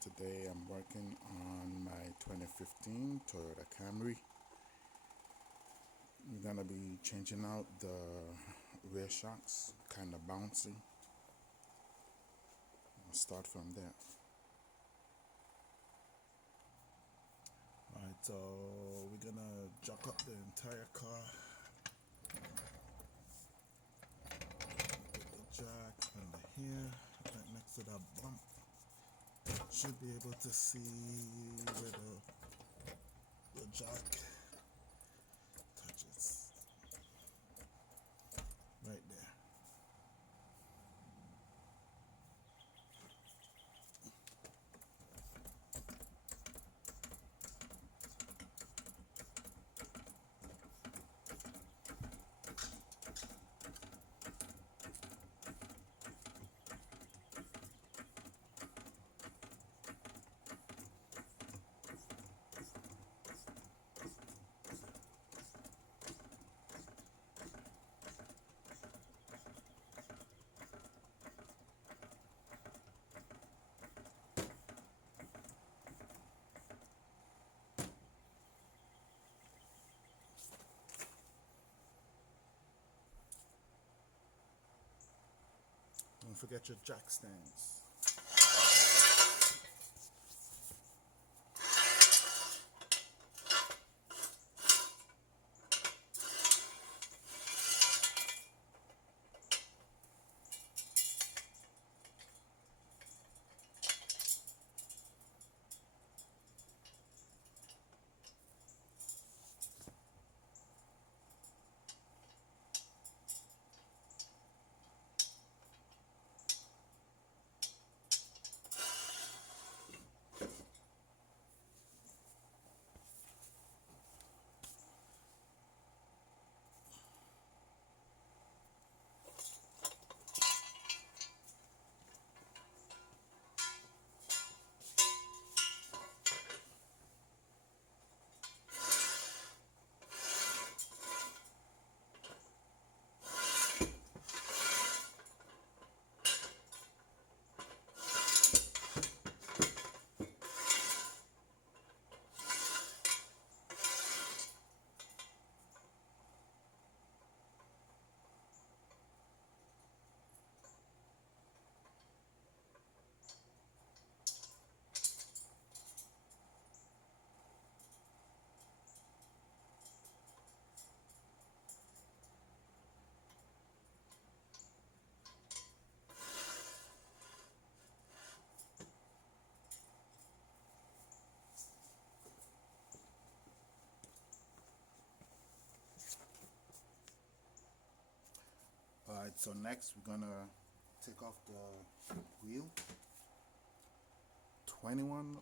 Today I'm working on my 2015 Toyota Camry. We're gonna be changing out the rear shocks, kind of bouncy. I'll start from there. Alright, so we're gonna jack up the entire car. Put the jack under here, right next to that bump. Should be able to see where the jack touches. Right there. Don't forget your jack stands. Alright, so next we're gonna take off the wheel. 21mm.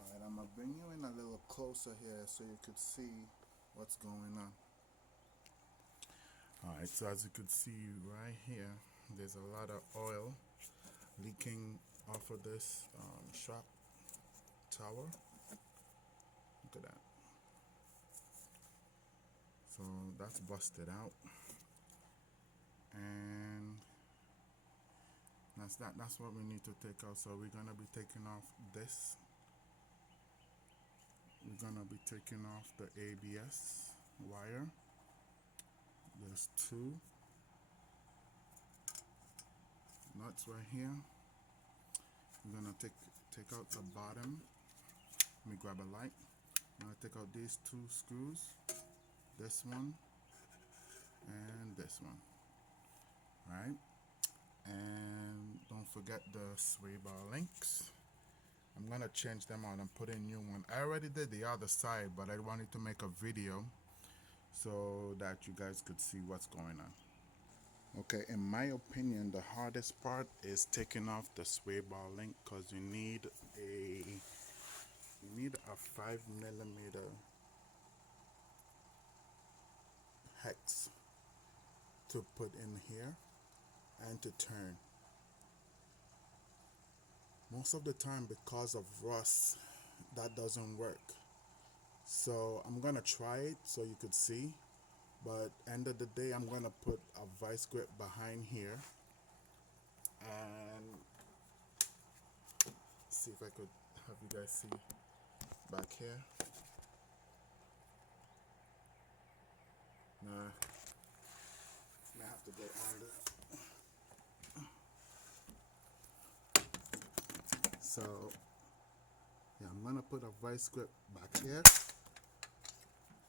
Alright, I'm gonna bring you in a little closer here so you could see what's going on. Alright, so as you could see right here, there's a lot of oil leaking off of this shock tower. Look at that. So that's busted out, and that's what we need to take out. So we're gonna be taking off this. We're gonna be taking off the ABS wire. There's two nuts right here. We're gonna take out the bottom. Let me grab a light. I'm gonna take out these two screws, this one and this one, right? And don't forget the sway bar links. I'm gonna change them out and put in new one. I already did the other side, but I wanted to make a video, so that you guys could see what's going on. Okay, in my opinion, the hardest part is taking off the sway bar link, because you need a 5 millimeter hex to put in here and to turn. Most of the time, because of rust, that doesn't work. So I'm gonna try it so you could see, but end of the day, I'm gonna put a vice grip behind here and see if I could have you guys see back here. Nah, I have to go under. So yeah, I'm gonna put a vice grip back here,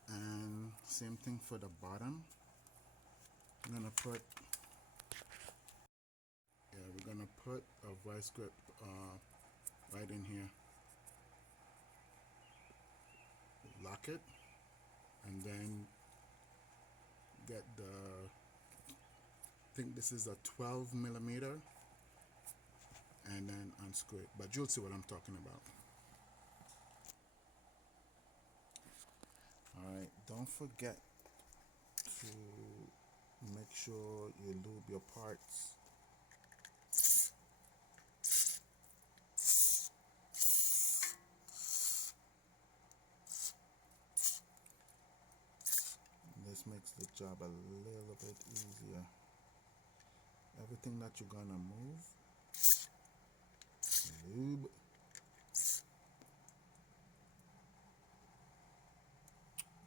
and same thing for the bottom. I'm gonna put we're gonna put a vice grip right in here. Lock it, and then get I think this is a 12 millimeter, and then unscrew it. But you'll see what I'm talking about. Alright, don't forget to make sure you lube your parts. This makes the job a little bit easier. Everything that you're gonna move, lube.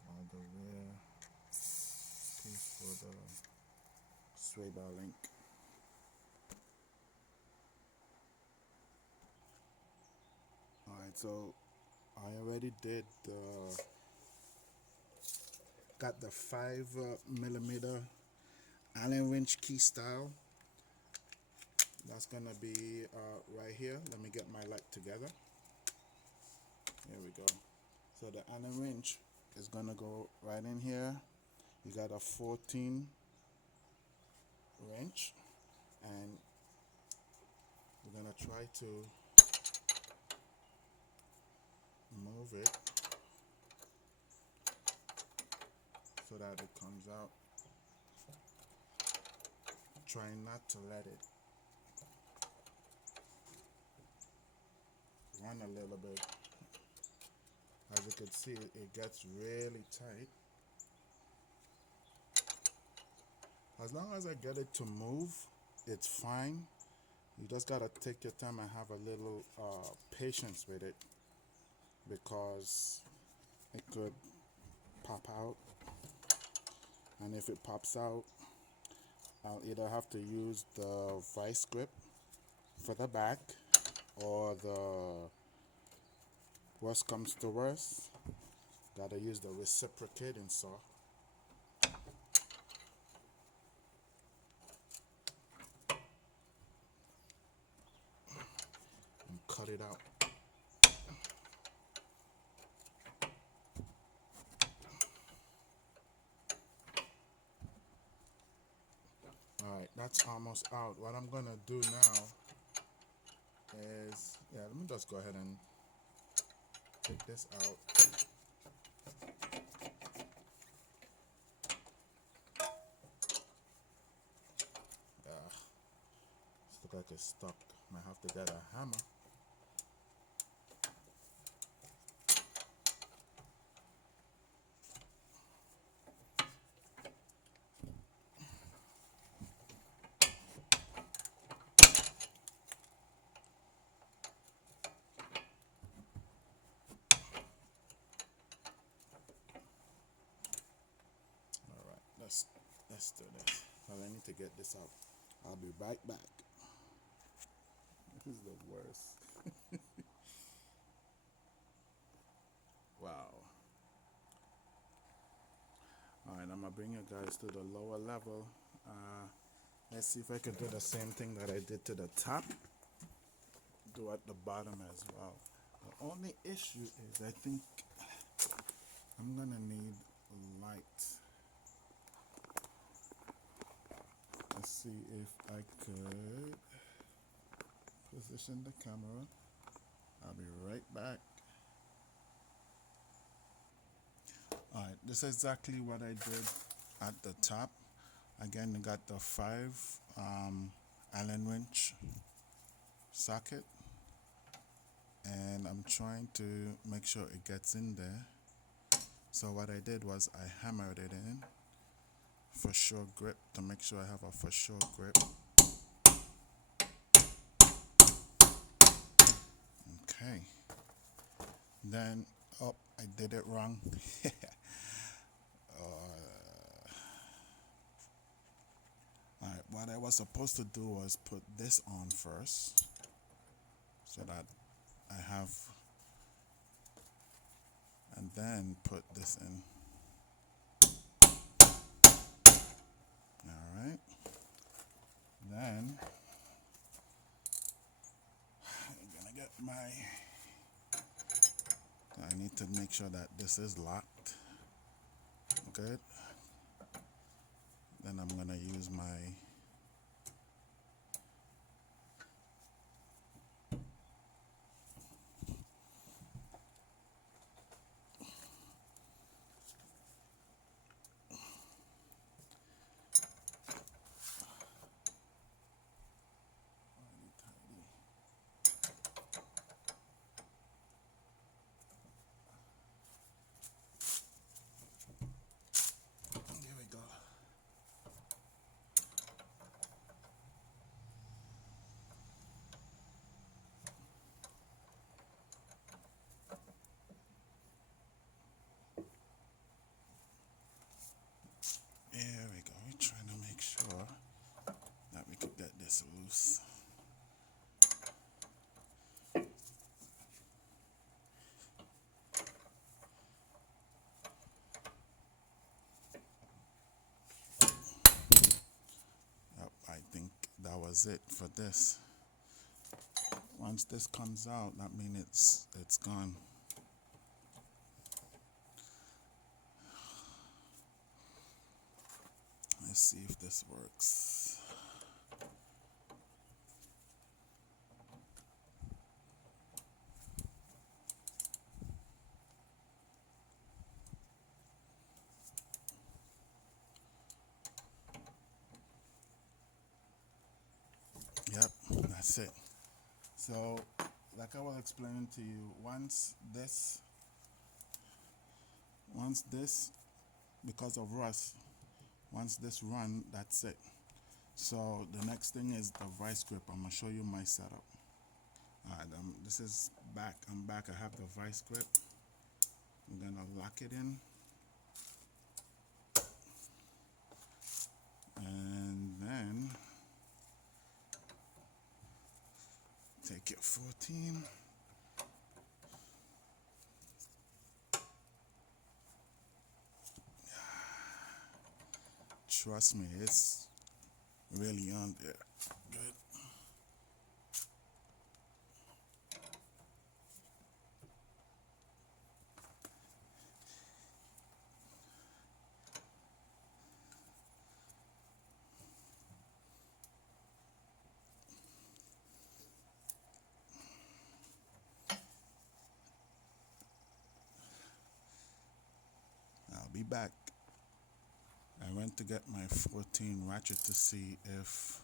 All the rear piece for the sway bar link. Alright, so I already did got the 5 millimeter Allen wrench key style. That's gonna be right here. Let me get my light together. Here we go. So the Allen wrench is gonna go right in here. You got a 14 wrench, and we're gonna try to move it so that it comes out. Try not to let it run a little bit. As you can see, it gets really tight. As long as I get it to move, it's fine. You just gotta take your time and have a little patience with it, because it could pop out, and if it pops out, I'll either have to use the vice grip for the back, or the worst comes to worst, gotta use the reciprocating saw. And cut it out. Alright, that's almost out. What I'm gonna do now is, let me just go ahead and take this out. This looks like it's stuck. Might have to get a hammer. Alright, let's do this. Well, I need to get this out. I'll be right back. This is the worst. Wow. Alright, I'm gonna bring you guys to the lower level. Let's see if I can do the same thing that I did to the top. Do at the bottom as well. The only issue is I think I'm gonna need light see if I could position the camera. I'll be right back. Alright, this is exactly what I did at the top. Again, I got the 5 Allen wrench socket, and I'm trying to make sure it gets in there. So what I did was I hammered it in for sure grip to make sure I have a for sure grip. Okay. Then, oh, I did it wrong. Alright, what I was supposed to do was put this on first so that I have, and then put this in. Alright. Then I'm gonna get I need to make sure that this is locked. Good. Then I'm gonna use my Here we go. There we go. We're trying to make sure that we could get this loose. Yep, I think that was it for this. Once this comes out, that means it's gone. Let's see if this works. Yep, that's it. So, like I was explaining to you, once this, because of rust, once this run, that's it. So the next thing is the vice grip. I'm gonna show you my setup. Alright, this is back. I'm back. I have the vice grip. I'm gonna lock it in, and then take it 14. Trust me, it's really on there. Good. I'll be back. I went to get my 14 ratchet to see if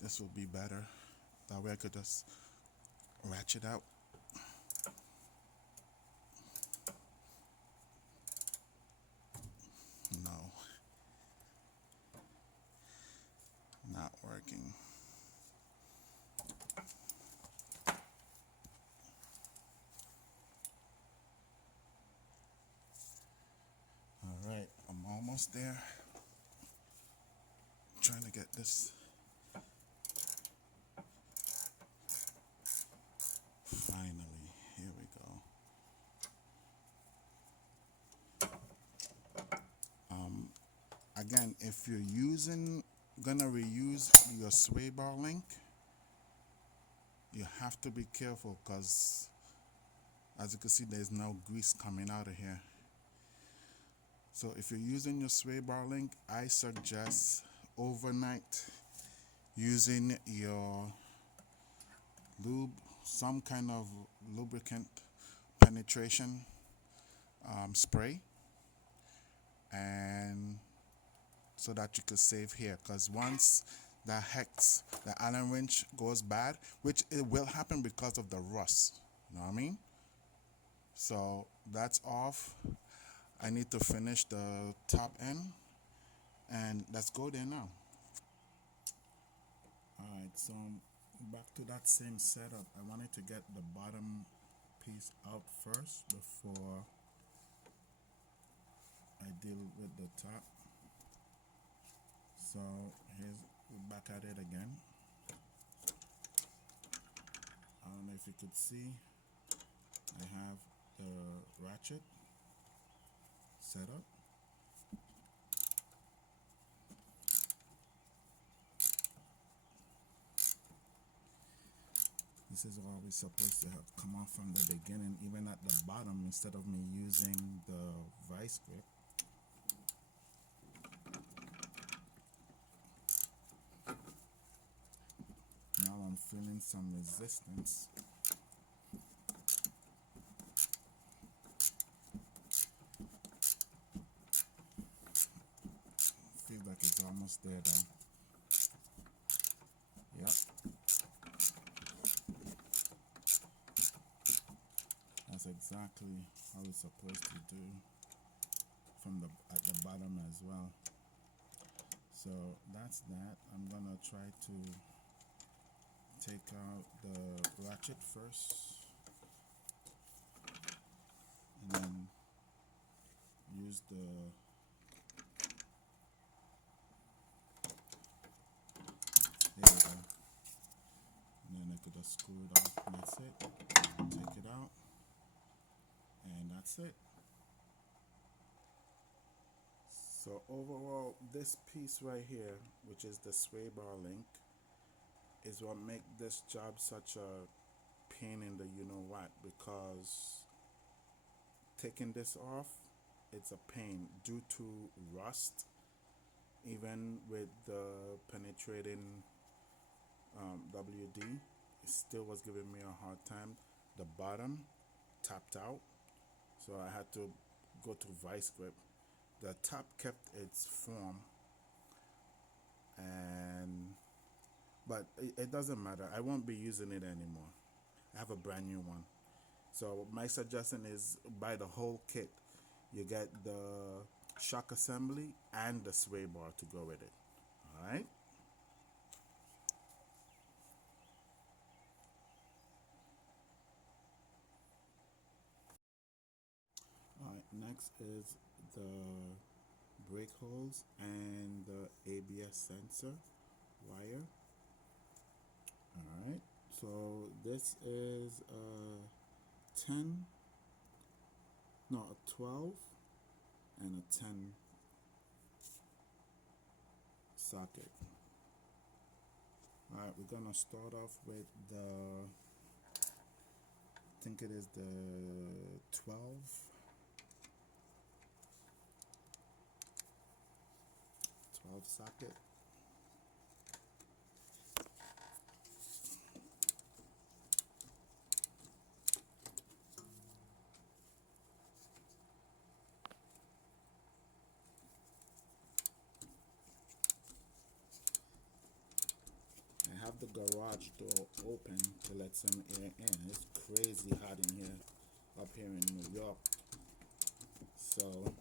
this will be better. That way I could just ratchet out. No. Not working. Alright, I'm almost there. I'm trying to get this. Finally, here we go. Again, if you're gonna reuse your sway bar link, you have to be careful because as you can see, there's no grease coming out of here. So if you're using your sway bar link, I suggest overnight using your lube, some kind of lubricant penetration spray, and so that you could save here, because once the Allen wrench goes bad, which it will happen because of the rust, you know what I mean? So that's off. I need to finish the top end, and let's go there now. Alright, so back to that same setup. I wanted to get the bottom piece out first before I deal with the top. So here's back at it again. I don't know if you could see, I have the ratchet set up. This is always supposed to have come off from the beginning, even at the bottom, instead of me using the vice grip. Now I'm feeling some resistance. Feels like it's almost there though. Yep. That's exactly how it's supposed to do at the bottom as well. So that's that. I'm gonna try to take out the ratchet first, and then use the there we go. And then I could just screw it off, and that's it. Take it out, and that's it. So overall, this piece right here, which is the sway bar link, is what make this job such a pain in the you know what, because taking this off, it's a pain due to rust. Even with the penetrating WD, it still was giving me a hard time. The bottom tapped out, so I had to go to vice grip. The top kept its form, but it doesn't matter. I won't be using it anymore. I have a brand new one. So my suggestion is buy the whole kit. You get the shock assembly and the sway bar to go with it. Alright? Alright, next is the brake holes and the ABS sensor wire. Alright, so this is a 12 and a 10 socket. Alright, we're gonna start off with I think it is the 12 socket. I have the garage door open to let some air in. It's crazy hot in here, up here in New York. So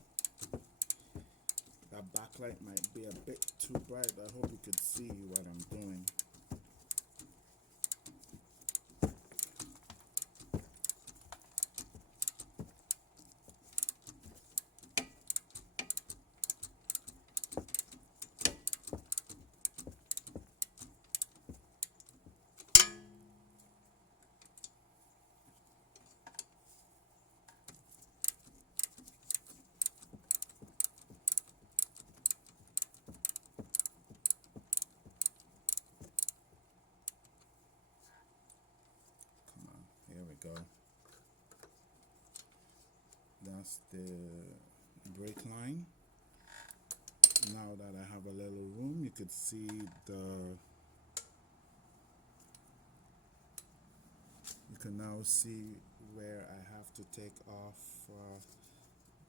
that backlight might be a bit too bright. I hope you could see what I'm doing. Here we go. That's the brake line. Now that I have a little room, you could see you can now see where I have to take off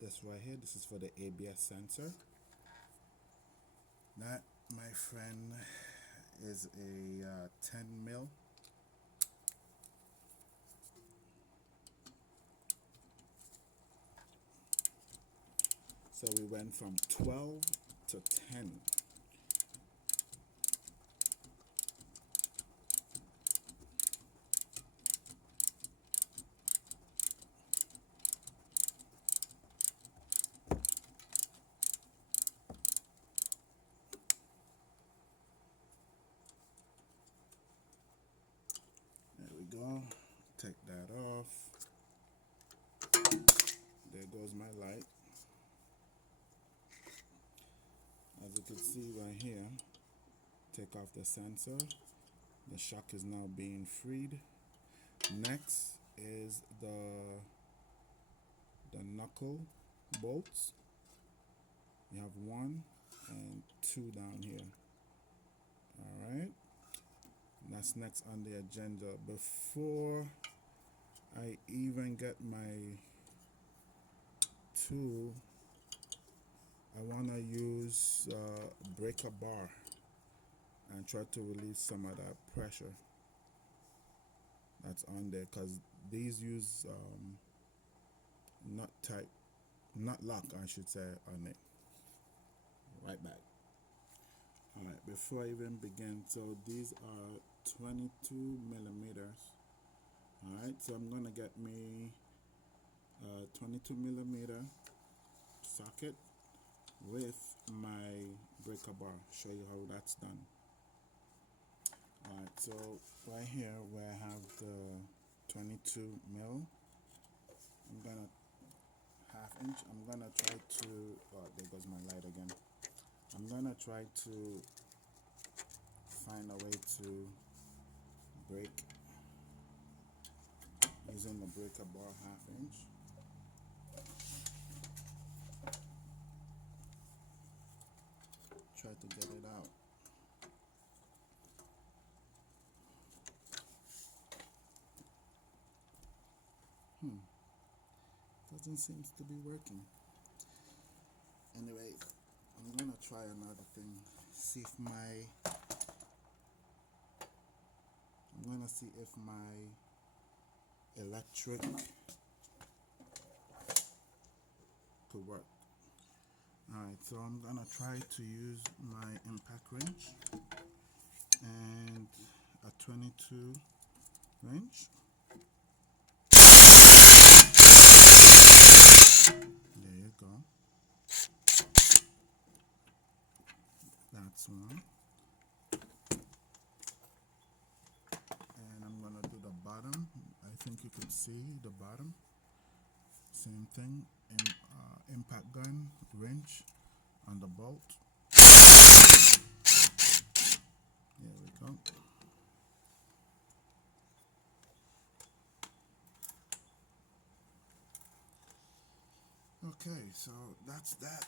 this right here. This is for the ABS sensor. That, my friend, is a 10 mil. So we went from 12 to 10. There we go. Take that off. There goes my light. As you can see right here, take off the sensor. The shock is now being freed. Next is the knuckle bolts. You have 1 and 2 down here. Alright. That's next on the agenda. Before I even get my tool, I want to use breaker bar and try to release some of that pressure that's on there, because these use nut lock, I should say, on it. Right back. Alright, before I even begin, so these are 22 millimeters. Alright, so I'm gonna get me a 22 millimeter socket with my breaker bar. Show you how that's done. Alright, so right here where I have the 22 mil, I'm gonna half-inch. I'm gonna try to, oh, there goes my light again. I'm gonna try to find a way to break using the breaker bar half-inch. Try to get it out. Doesn't seem to be working. Anyway, I'm gonna try another thing. See if I'm gonna see if my electric could work. Alright, so I'm gonna try to use my impact wrench and a 22 wrench. There you go. That's one. And I'm gonna do the bottom. I think you can see the bottom. Same thing. Impact gun, wrench on the bolt. There we go. Okay, so that's that.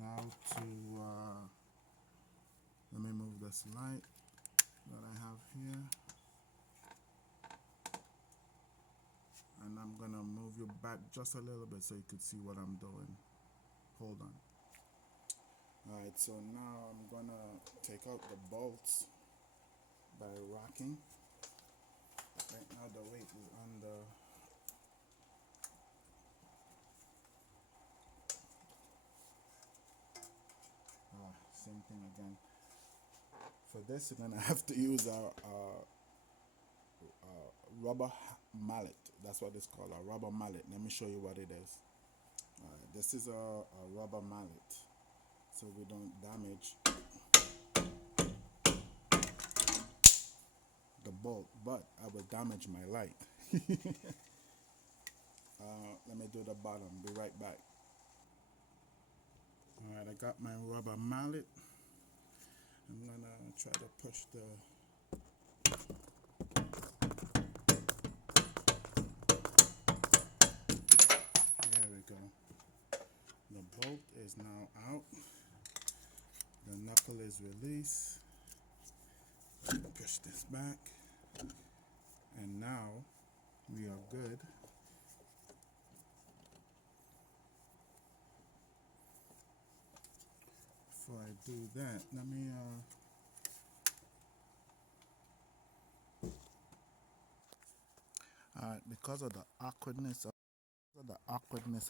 Now to let me move this light that I have here, and I'm gonna move you back just a little bit so you could see what I'm doing. Hold on. Alright, so now I'm gonna take out the bolts by rocking. Right now the weight is on the same thing again. For this, you're gonna have to use a rubber mallet. That's what it's called, a rubber mallet. Let me show you what it is. Alright, this is a rubber mallet, so we don't damage the bolt, but I will damage my light. Let me do the bottom. Be right back. Alright, I got my rubber mallet. I'm gonna try to push the there we go. The bolt is is now out. The knuckle is released. Push this back, and now we are good. Before I do that, let me alright, because of the awkwardness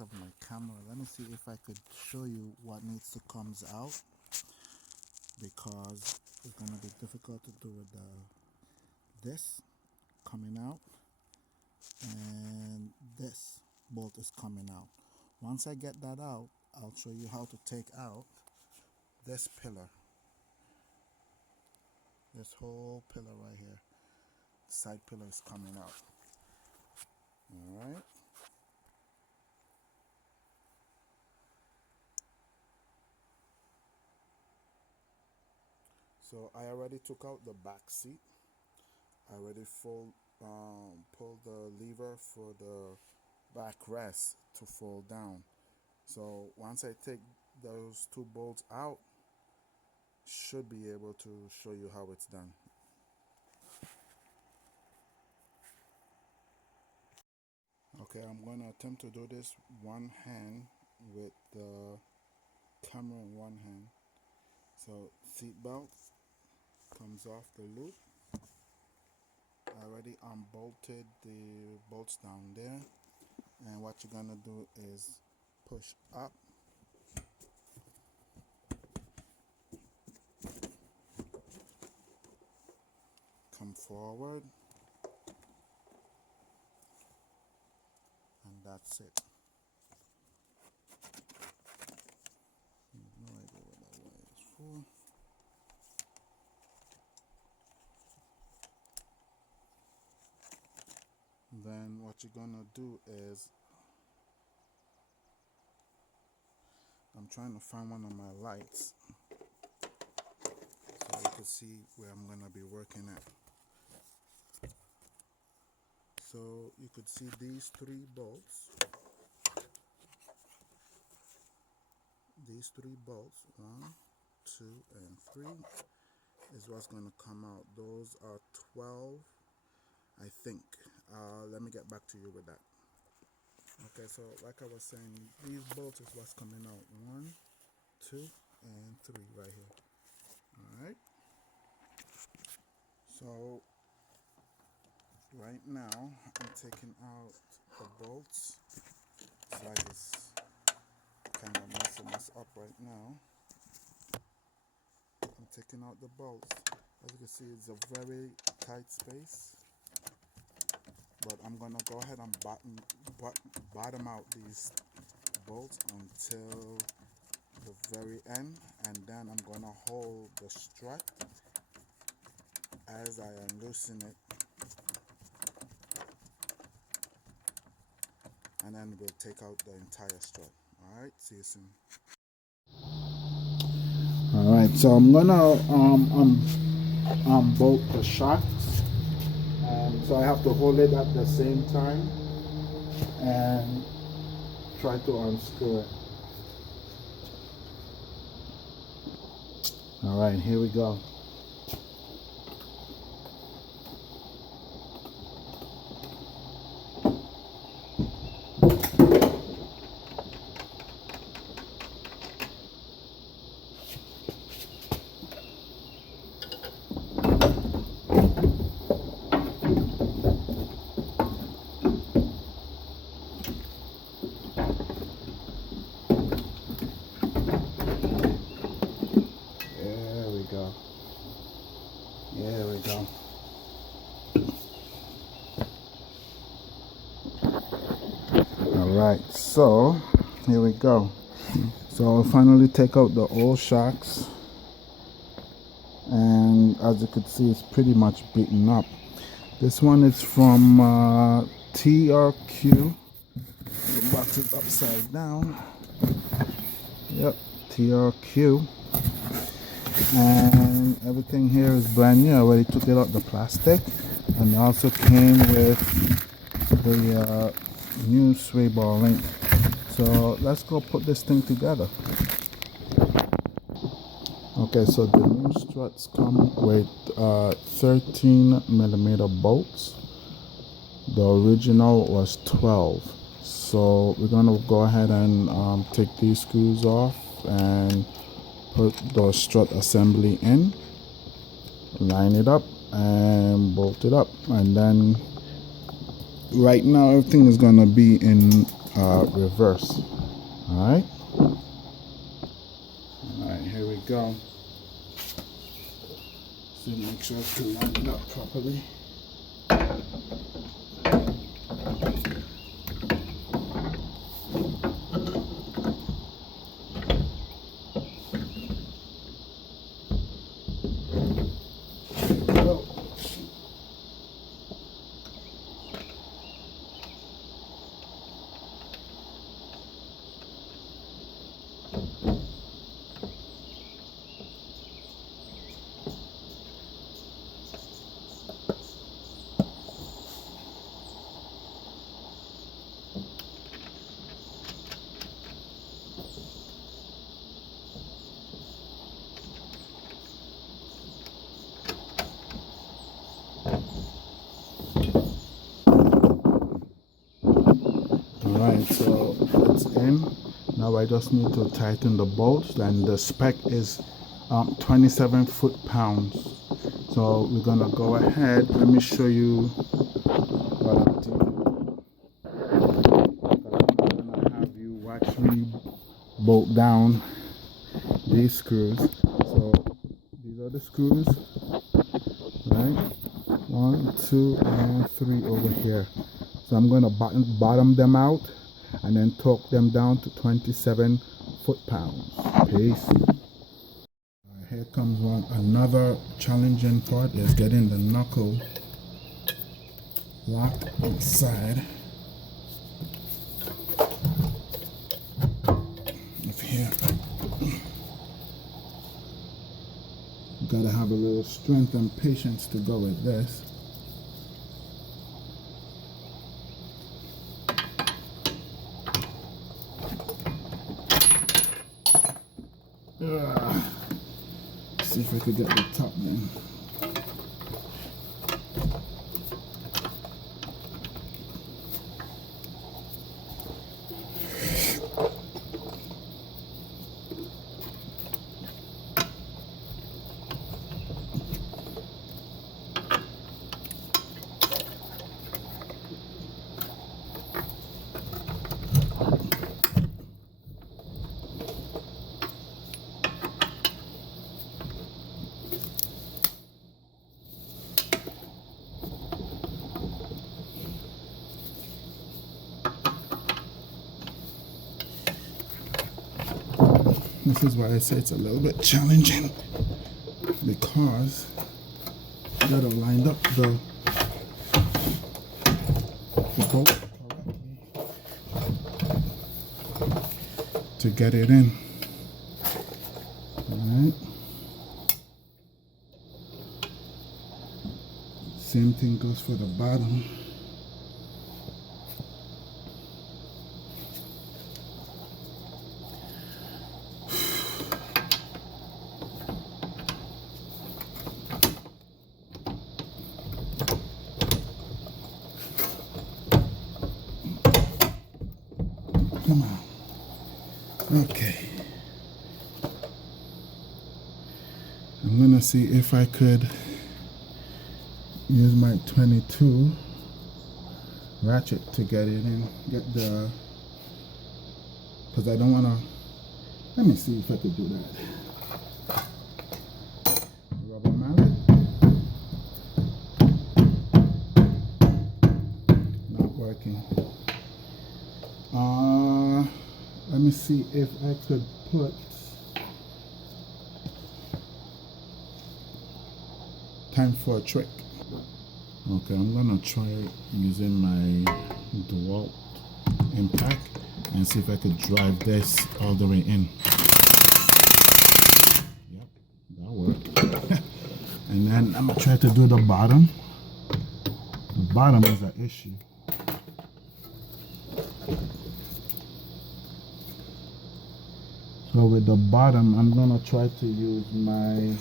of my camera, let me see if I could show you what needs to comes out, because it's gonna be difficult to do with this coming out and this bolt is coming out. Once I get that out, I'll show you how to take out this pillar, this whole pillar right here. Side pillar is coming out. Alright, so I already took out the back seat. I already pulled the lever for the backrest to fold down. So once I take those two bolts out, should be able to show you how it's done. Okay, I'm going to attempt to do this one hand with the camera in one hand. So seat belt comes off the loop. I already unbolted the bolts down there, and what you're gonna do is push up, come forward, and that's it. No idea what that wire is for. Then what you're gonna do is, I'm trying to find one of my lights so you can see where I'm gonna be working at. So you could see these three bolts. These three bolts, 1, 2, and 3, is what's gonna come out. Those are 12, I think. Let me get back to you with that. Okay, so like I was saying, these bolts is what's coming out. 1, 2, and 3 right here. Alright. So right now I'm taking out the bolts. Slide is kind of messing us up right now. I'm taking out the bolts. As you can see, it's a very tight space. But I'm gonna go ahead and bottom out these bolts until the very end, and then I'm gonna hold the strut as I unloosen it, and then we'll take out the entire strut. Alright, see you soon. Alright, so I'm gonna unbolt the shocks. So I have to hold it at the same time and try to unscrew it. Alright, here we go. There we go. Alright, so here we go. So I'll finally take out the old shocks, and as you can see, it's pretty much beaten up. This one is from TRQ. The box is upside down. Yep, TRQ. And everything here is brand new. I already took it out the plastic, and it also came with the new sway bar link. So let's go put this thing together. Okay, so the new struts come with 13mm bolts. The original was 12. So we're gonna go ahead and take these screws off and put the strut assembly in, line it up and bolt it up, and then right now everything is gonna be in reverse. Alright, here we go. So make sure to line it up properly. Alright, so it's in. Now I just need to tighten the bolts, and the spec is 27 foot-pounds. So we're gonna go ahead. Let me show you what I'm doing. I'm gonna have you watch me bolt down these screws. So these are the screws, right? 1, 2, and 3 over here. So I'm going to bottom them out and then torque them down to 27 foot-pounds. Peace. Here comes another challenging part is getting the knuckle locked inside of here. You gotta have a little strength and patience to go with this. See if I could get the top in. This is why I say it's a little bit challenging, because you gotta line up the bolt correctly to get it in. Alright. Same thing goes for the bottom. Come on. Okay. I'm gonna see if I could use my 22 ratchet to get it in. Get the, because I don't wanna, let me see if I could do that. Rubber mallet. Not working. Let me see if I could put time for a trick. Okay, I'm gonna try using my DeWalt impact and see if I could drive this all the way in. Yep, that worked. And then I'm gonna try to do the bottom. The bottom is an issue. So with the bottom, I'm gonna try to use my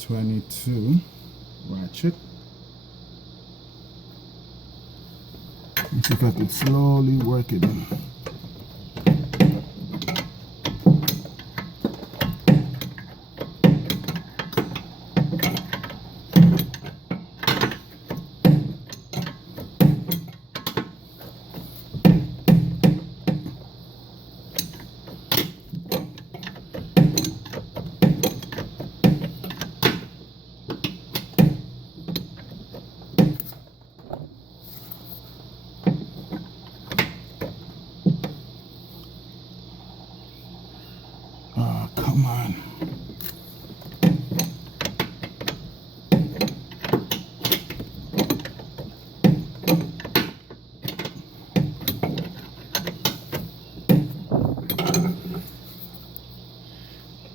22 ratchet. Let's see if I could slowly work it in. Oh, come on.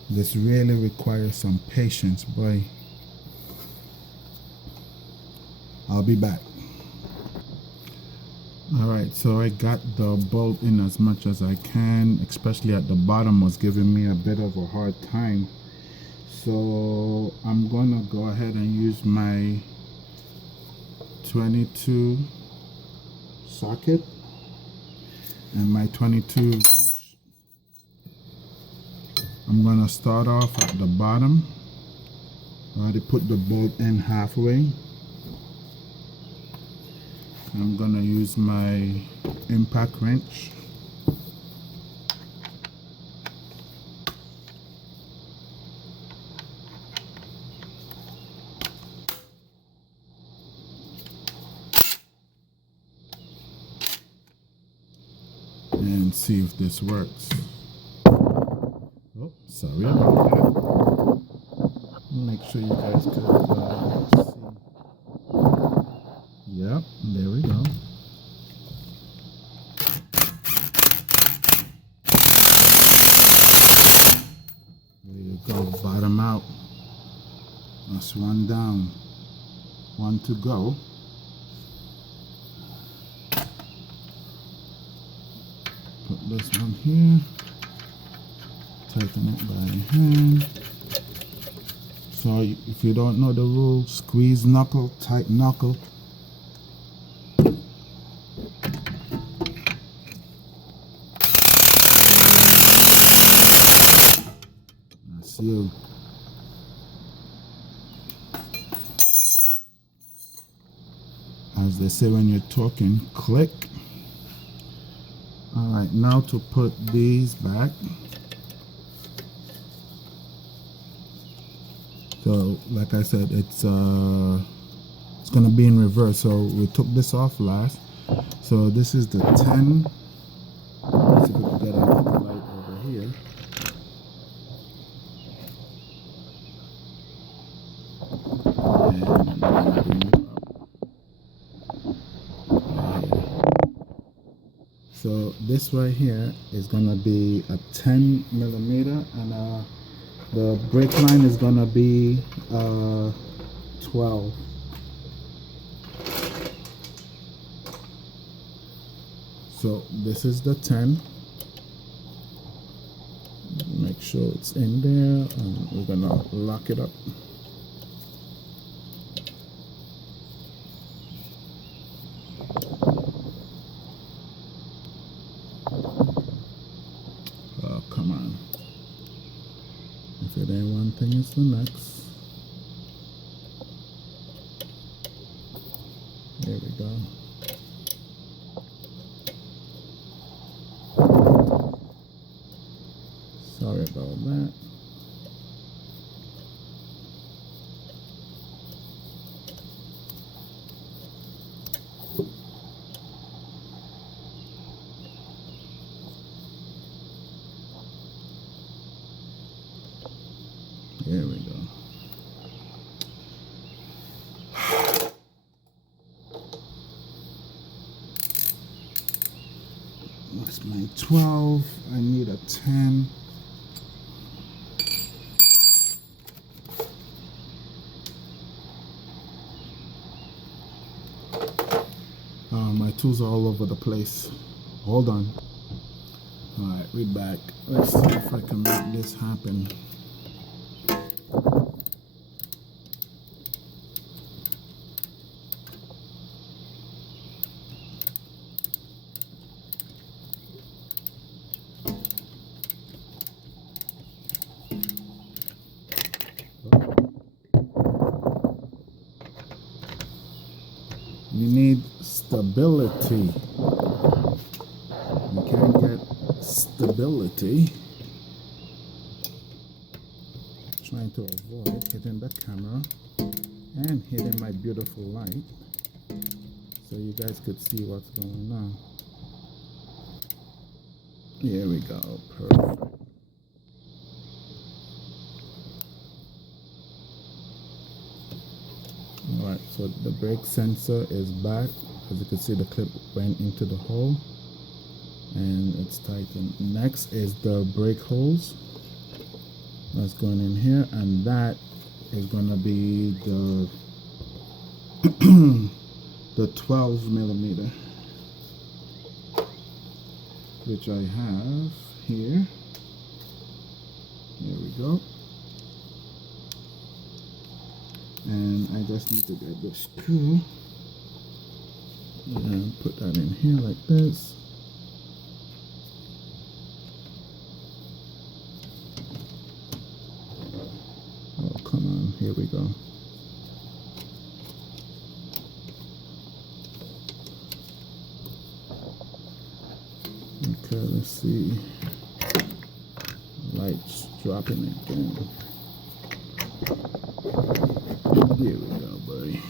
This really requires some patience, boy. I'll be back. Alright, so I got the bolt in as much as I can, especially at the bottom was giving me a bit of a hard time. So I'm gonna go ahead and use my 22 socket and my 22 wrench. I'm gonna start off at the bottom. I already put the bolt in halfway. I'm gonna use my impact wrench. And see if this works. Oh, sorry about that. Make sure you guys could see. Yep, there we go. There you go, bottom out. That's one down, one to go. Put this one here, tighten it by hand. So if you don't know the rule, squeeze knuckle, tight knuckle. That's you. As they say when you're talking, click. Alright, now to put these back. So like I said, it's gonna be in reverse. So we took this off last. So this is the 10. Let's see if we can get a light over here. So this right here is gonna be a 10 millimeter, and the brake line is gonna be 12. So this is the 10. Make sure it's in there, and we're gonna lock it up. Oh, come on. If it ain't one thing, it's the next. There we go. Sorry about that. There we go. That's my 12. I need a 10. My tools are all over the place. Hold on. Alright, we're back. Let's see if I can make this happen. You need stability. You can't get stability. Trying to avoid hitting the camera and hitting my beautiful light so you guys could see what's going on. Here we go. Perfect. Alright, so the brake sensor is back. As you can see, the clip went into the hole and it's tightened. Next is the brake hose. That's going in here, and that is going to be the the 12 millimeter, which I have here. There we go. And I just need to get the screw and put that in here like this. Oh, come on, here we go. Okay, let's see. Lights dropping again. Here we go, buddy.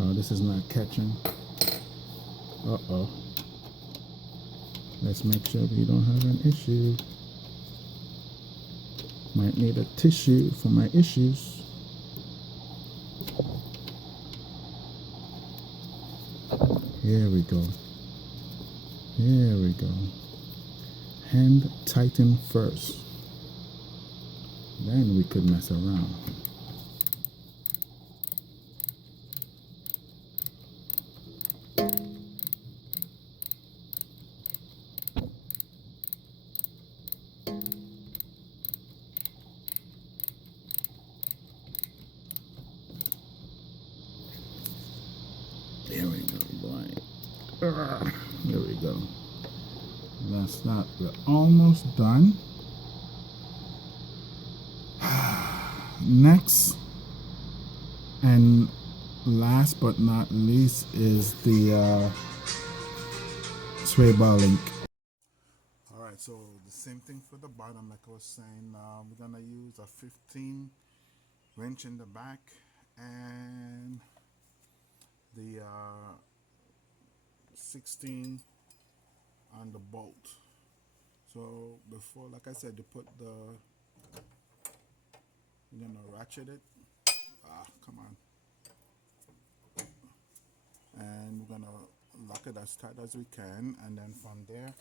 Oh, this is not catching. Uh-oh. Let's make sure we don't have an issue. Might need a tissue for my issues. Here we go. Here we go. Hand tighten first. Then we could mess around. There we go, boy. There we go. That's that. We're almost done. Next and last but not least is the sway bar link. Alright, so the same thing for the bottom, like I was saying. We're gonna use a 15 wrench in the back and the 16 on the bolt. So before, like I said, you put the, you're gonna ratchet it. Come on. And we're gonna lock it as tight as we can, and then from there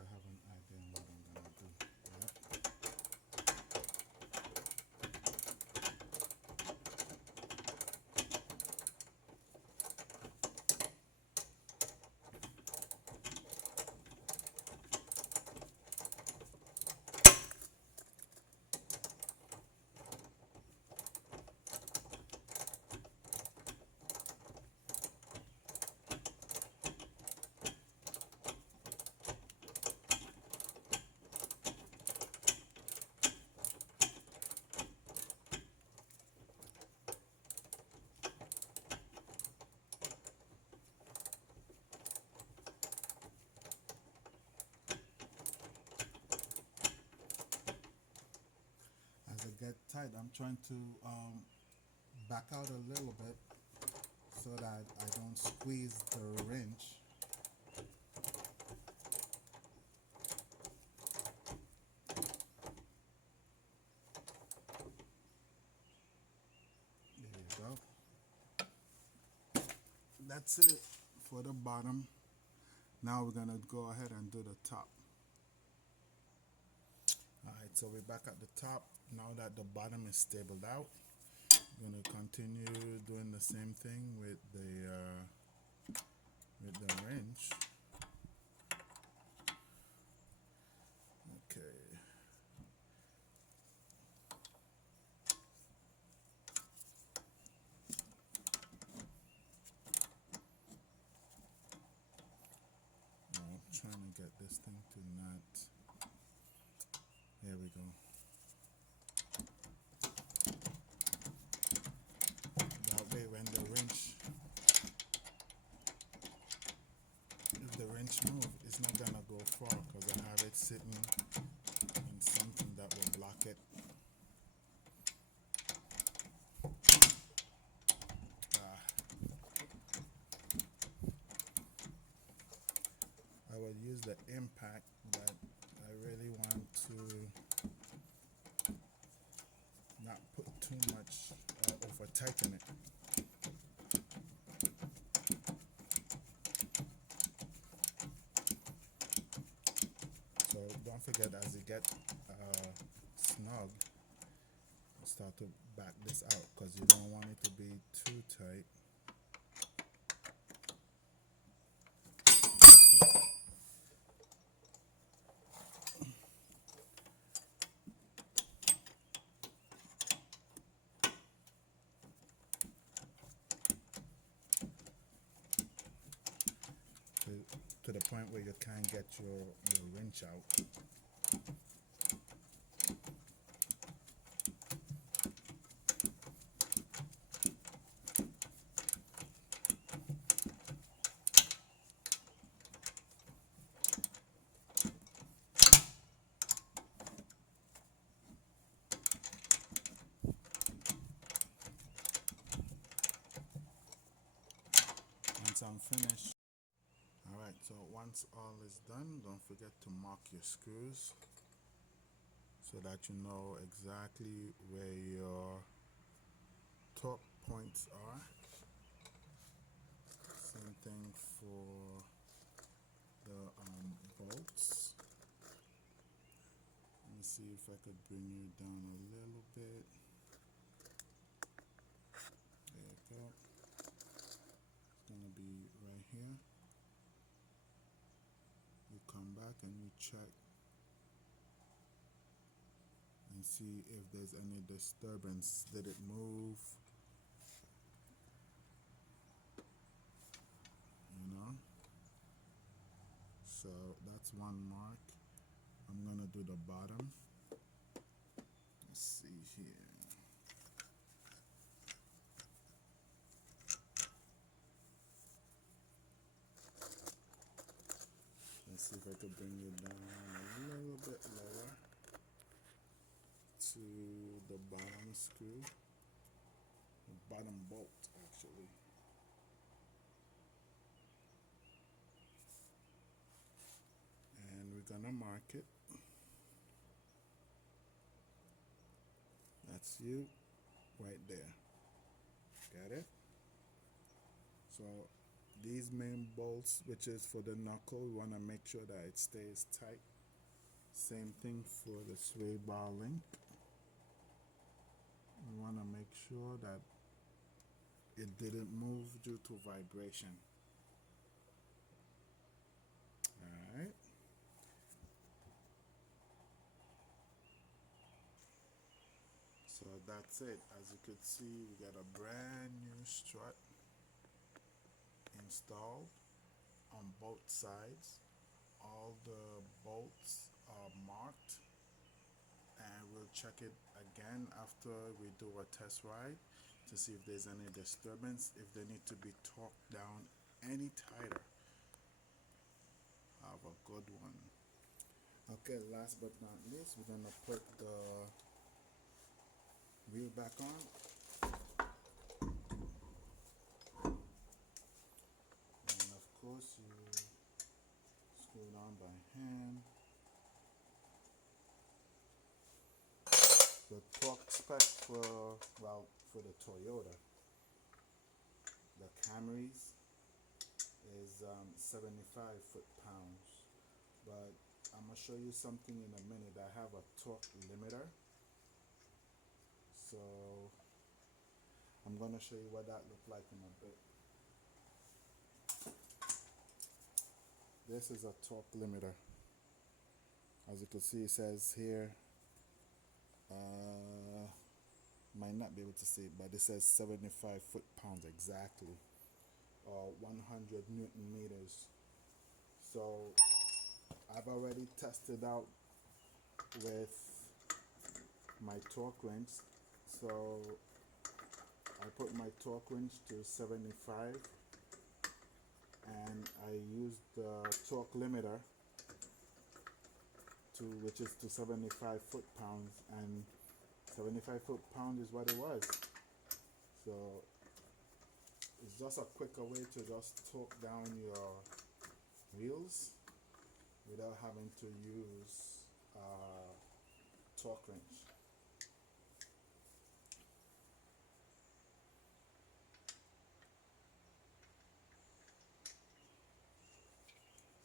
I have an idea what I'm gonna do. Yep. As I get tight, I'm trying to back out a little bit so so that I don't squeeze the wrench. There you go. That's it for the bottom. Now we're gonna go ahead and do the top. Alright, so we're back at the top. Now that the bottom is stabled out, I'm gonna continue doing the same thing with the wrench. Okay. I'm trying to get this thing to not. There we go. That way when the wrench, if the wrench moves, it's not gonna go far because I have it sitting in something that will block it. I will use the impact, but I really want to not put too much over tighten it. So don't forget, as you get snug, start to back this out because you don't want it to be too tight. To the point where you can't get your wrench out. Once I'm finished. Alright, so once all is done, don't forget to mark your screws so that you know exactly where your torque points are. Same thing for the bolts. Let me see if I could bring you down a little bit. There you go. It's gonna be right here. You come back and you check and see if there's any disturbance. Did it move? You know? So that's one mark. I'm gonna do the bottom. Let's see here. Let's see if I could bring you down a little bit lower to the bottom screw, the bottom bolt actually. And we're gonna mark it. That's you right there. Got it? So these main bolts, which is for the knuckle, we want to make sure that it stays tight. Same thing for the sway bar link. We want to make sure that it didn't move due to vibration. Alright. So that's it. As you could see, we got a brand new strut installed on both sides. All the bolts are marked, and we'll check it again after we do a test ride to see if there's any disturbance, if they need to be torqued down any tighter. Have a good one. Okay, last but not least, we're gonna put the wheel back on. to screw it on by hand. The torque spec for the Toyota, the Camrys, is 75 foot-pounds. But I'm gonna show you something in a minute. I have a torque limiter, so I'm gonna show you what that looks like in a bit. This is a torque limiter. As you can see, it says here, might not be able to see it, but it says 75 foot-pounds exactly, or 100 Newton meters. So I've already tested out with my torque wrench. So I put my torque wrench to 75, and I used the torque limiter which is to 75 foot-pounds, and 75 foot-pounds is what it was. So it's just a quicker way to just torque down your wheels without having to use a torque wrench.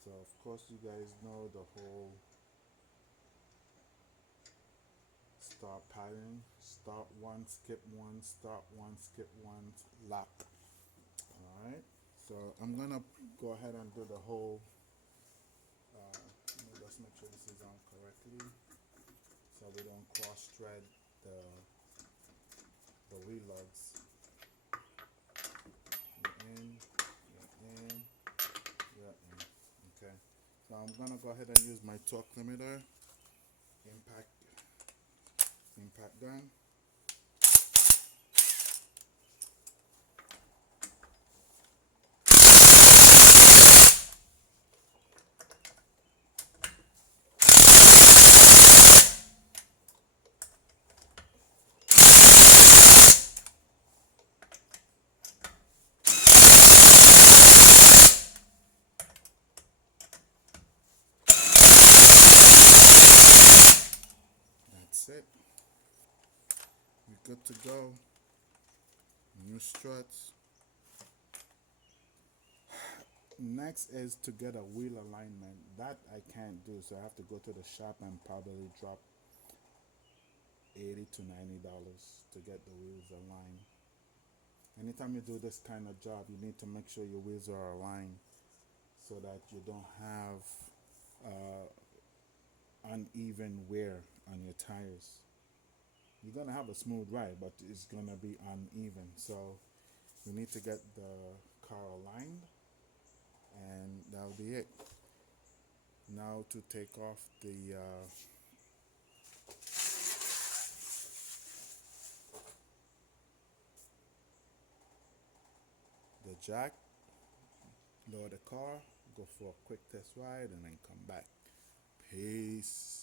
So of course you guys know the whole start pattern: start one, skip one, start one, skip one, lap. Alright, so I'm gonna go ahead and do the whole let me just make sure this is on correctly so we don't cross thread the wheel lugs. You're in, you're in, you're in. Okay, so I'm gonna go ahead and use my torque limiter, impact gun. That's it. You're good to go. New struts. Next is to get a wheel alignment. That I can't do, so I have to go to the shop and probably drop $80 to $90 to get the wheels aligned. Anytime you do this kind of job, you need to make sure your wheels are aligned so that you don't have uneven wear on your tires. You're gonna have a smooth ride, but it's gonna be uneven. So you need to get the car aligned, and that'll be it. Now to take off the jack, lower the car, go for a quick test ride, and then come back. Peace.